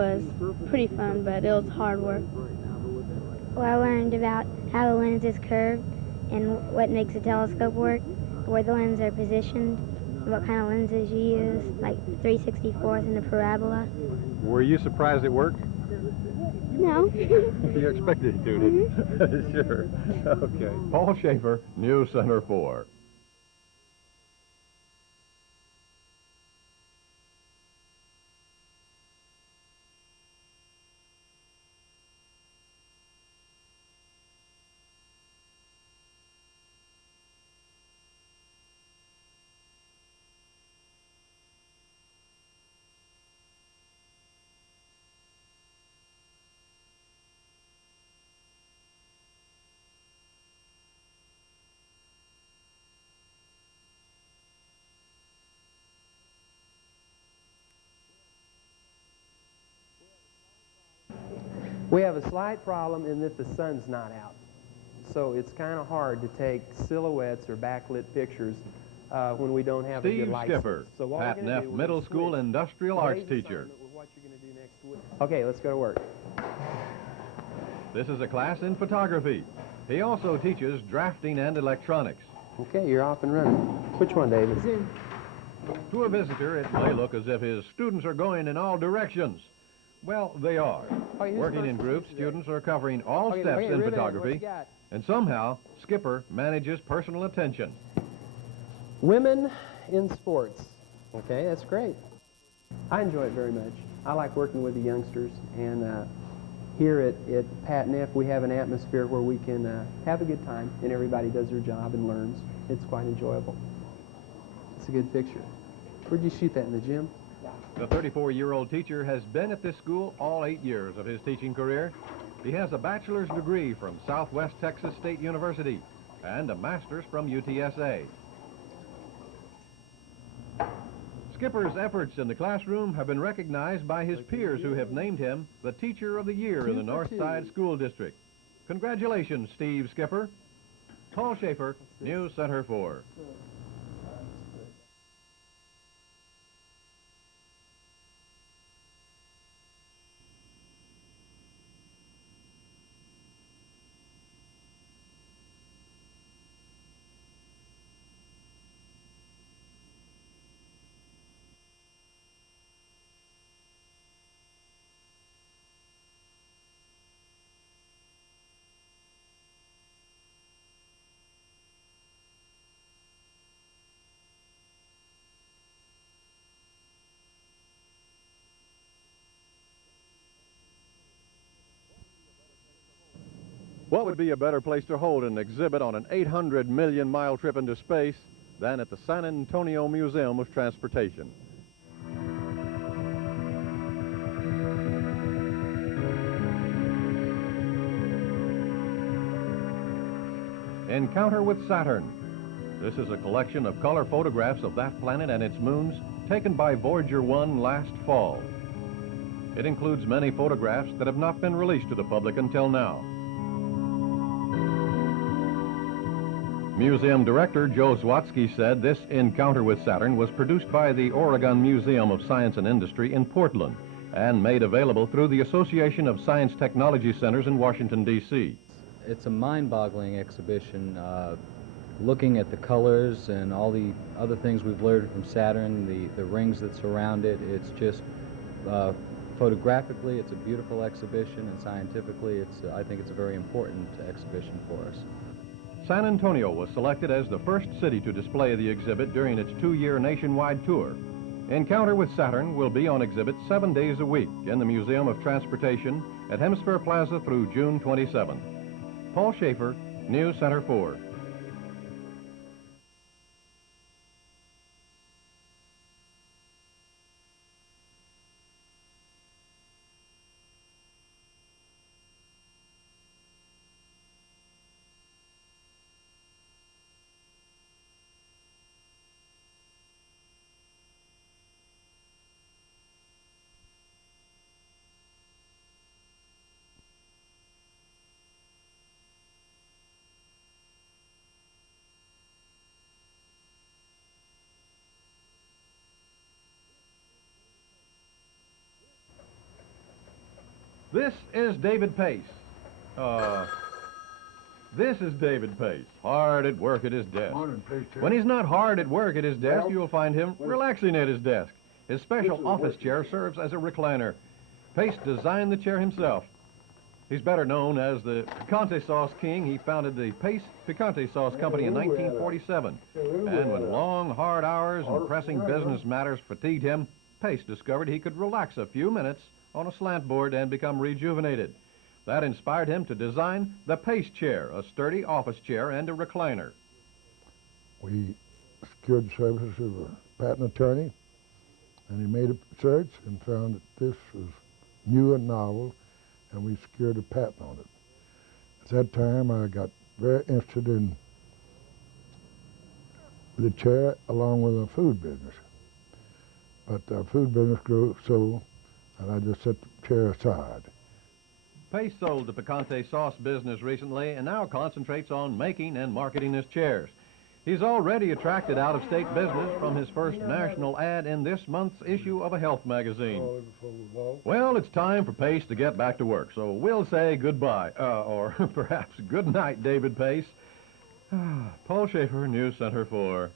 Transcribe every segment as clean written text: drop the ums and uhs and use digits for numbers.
Was pretty fun, but it was hard work. Well, I learned about how the lens is curved and what makes a telescope work, where the lenses are positioned, and what kind of lenses you use, like 3/64th and a parabola. Were you surprised it worked? No. You expected it to, didn't you? Sure. Okay. Paul Schaefer, News Center 4. We have a slight problem in that the sun's not out. So it's kind of hard to take silhouettes or backlit pictures when we don't have a Steve good light Skipper, source. So what Pat we're gonna Neff do, we're Middle gonna School switch Industrial today's Arts teacher. assignment with what you're going to do next week. Okay, let's go to work. This is a class in photography. He also teaches drafting and electronics. Okay, you're off and running. Which one, David? To a visitor, it may look as if his students are going in all directions. Well, they are. Oh, who's Working first in groups, today? students are covering all Okay, steps okay, in ribbon, photography, what you got? and somehow Skipper manages personal attention. Women in sports. Okay, that's great. I enjoy it very much. I like working with the youngsters, and here at Pat Neff we have an atmosphere where we can have a good time, and everybody does their job and learns. It's quite enjoyable. It's a good picture. Where'd you shoot that, in the gym? The 34-year-old teacher has been at this school all 8 years of his teaching career. He has a bachelor's degree from Southwest Texas State University and a master's from UTSA. Skipper's efforts in the classroom have been recognized by his peers who have named him the Teacher of the Year in the Northside School District. Congratulations, Steve Skipper. Paul Schaefer, News Center 4. What would be a better place to hold an exhibit on an 800 million mile trip into space than at the San Antonio Museum of Transportation? Encounter with Saturn. This is a collection of color photographs of that planet and its moons taken by Voyager 1 last fall. It includes many photographs that have not been released to the public until now. Museum director Joe Zwatsky said this encounter with Saturn was produced by the Oregon Museum of Science and Industry in Portland and made available through the Association of Science Technology Centers in Washington, D.C. It's a mind-boggling exhibition, looking at the colors and all the other things we've learned from Saturn, the rings that surround it. It's just, photographically, it's a beautiful exhibition, and scientifically, I think it's a very important exhibition for us. San Antonio was selected as the first city to display the exhibit during its 2-year nationwide tour. Encounter with Saturn will be on exhibit 7 days a week in the Museum of Transportation at Hemisphere Plaza through June 27. Paul Schaefer, News Center 4. This is David Pace. This is David Pace, hard at work at his desk. Morning, Pace. When he's not hard at work at his desk, you'll find him relaxing at his desk. His special office chair serves as a recliner. Pace designed the chair himself. He's better known as the Picante Sauce King. He founded the Pace Picante Sauce Company in 1947. And when long, hard hours and pressing business matters fatigued him, Pace discovered he could relax a few minutes on a slant board and become rejuvenated. That inspired him to design the Pace chair, a sturdy office chair and a recliner. We secured the services of a patent attorney, and he made a search and found that this was new and novel, and we secured a patent on it. At that time, I got very interested in the chair along with the food business. But the food business grew so, and I just set the chair aside. Pace sold the Picante Sauce business recently and now concentrates on making and marketing his chairs. He's already attracted out-of-state business from his first national ad in this month's issue of a health magazine. Well, it's time for Pace to get back to work, so we'll say goodbye, or perhaps good night, David Pace. Paul Schaefer, News Center 4.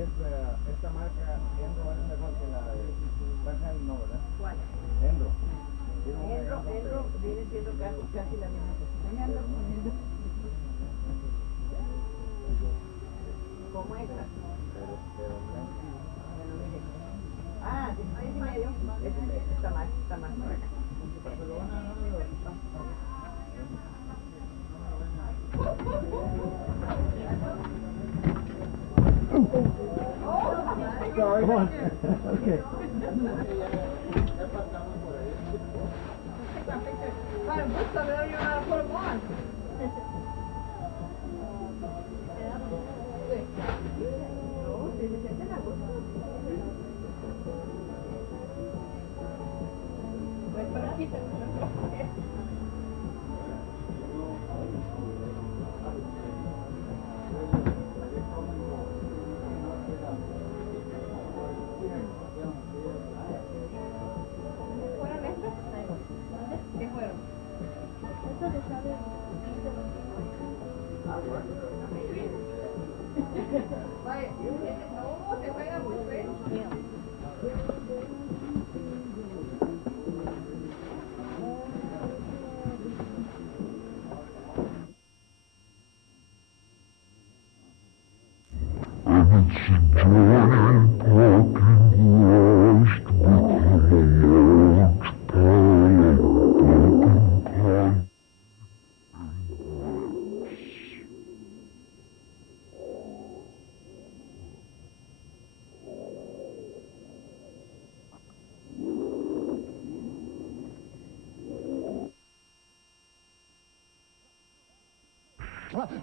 Esta marca Endro es mejor que la de Baja no, ¿verdad? ¿Cuál? Endro. Endro viene siendo casi la misma cosa. ¿Cómo esta? Ah, 16 y medio. Está más para acá. Sorry. Come on. Okay.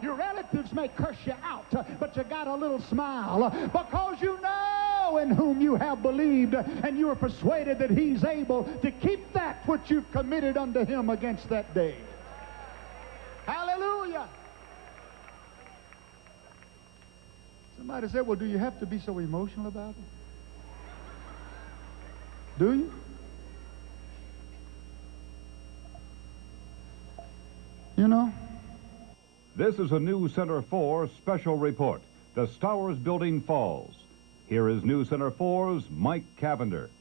Your relatives may curse you out, but you got a little smile because you know in whom you have believed, and you are persuaded that he's able to keep that which you've committed unto him against that day. Hallelujah. Somebody said, well, do you have to be so emotional about it? Do you? You know? This is a News Center 4 special report. The Stowers Building falls. Here is News Center 4's Mike Cavender.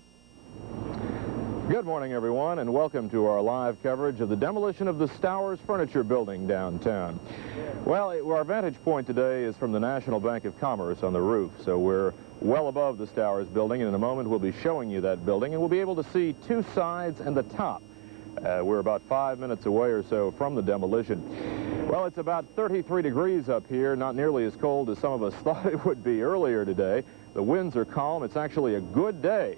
Good morning, everyone, and welcome to our live coverage of the demolition of the Stowers Furniture Building downtown. Well, our vantage point today is from the National Bank of Commerce on the roof, so we're well above the Stowers Building, and in a moment we'll be showing you that building, and we'll be able to see two sides and the top. We're about 5 minutes away or so from the demolition. Well, it's about 33 degrees up here, not nearly as cold as some of us thought it would be earlier today. The winds are calm. It's actually a good day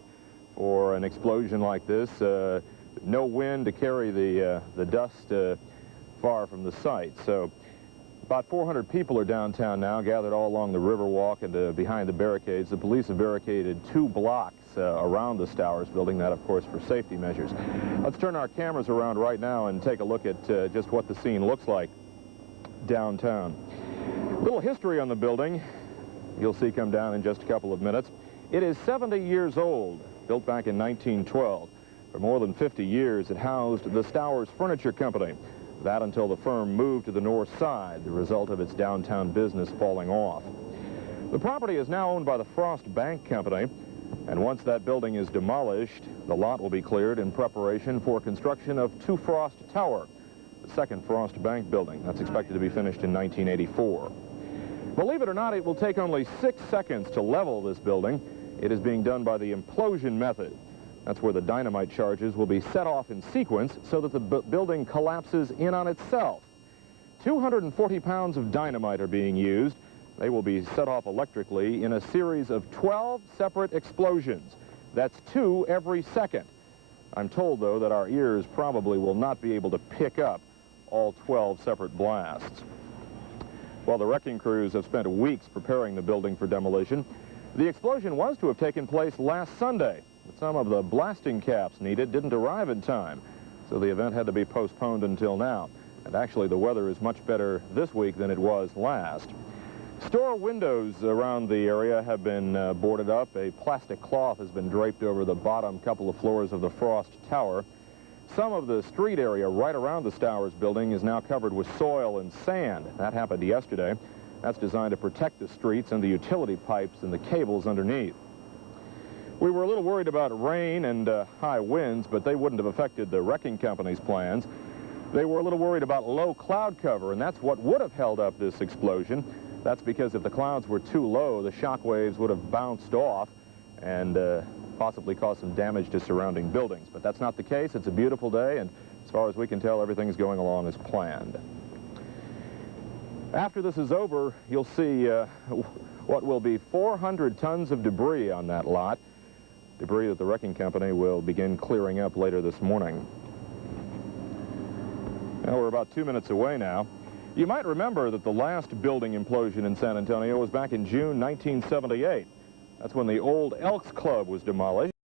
for an explosion like this. No wind to carry the dust far from the site. So about 400 people are downtown now, gathered all along the Riverwalk and behind the barricades. The police have barricaded 2 blocks around the Stowers Building, that, of course, for safety measures. Let's turn our cameras around right now and take a look at just what the scene looks like downtown. A little history on the building you'll see come down in just a couple of minutes. It is 70 years old, built back in 1912. For more than 50 years, it housed the Stowers Furniture Company. That until the firm moved to the north side, the result of its downtown business falling off. The property is now owned by the Frost Bank Company, and once that building is demolished, the lot will be cleared in preparation for construction of 2 Frost Tower, the second Frost Bank building. That's expected to be finished in 1984. Believe it or not, it will take only 6 seconds to level this building. It is being done by the implosion method. That's where the dynamite charges will be set off in sequence so that the building collapses in on itself. 240 pounds of dynamite are being used. They will be set off electrically in a series of 12 separate explosions. That's 2 every second. I'm told, though, that our ears probably will not be able to pick up all 12 separate blasts. Well, the wrecking crews have spent weeks preparing the building for demolition. The explosion was to have taken place last Sunday, but some of the blasting caps needed didn't arrive in time, so the event had to be postponed until now. And actually, the weather is much better this week than it was last. Store windows around the area have been boarded up. A plastic cloth has been draped over the bottom couple of floors of the Frost Tower. Some of the street area right around the Stowers Building is now covered with soil and sand. That happened yesterday. That's designed to protect the streets and the utility pipes and the cables underneath. We were a little worried about rain and high winds, but they wouldn't have affected the wrecking company's plans. They were a little worried about low cloud cover, and that's what would have held up this explosion. That's because if the clouds were too low, the shock waves would have bounced off and possibly caused some damage to surrounding buildings. But that's not the case. It's a beautiful day, and as far as we can tell, everything's going along as planned. After this is over, you'll see what will be 400 tons of debris on that lot, debris that the wrecking company will begin clearing up later this morning. Well, we're about 2 minutes away now. You might remember that the last building implosion in San Antonio was back in June 1978. That's when the old Elks Club was demolished.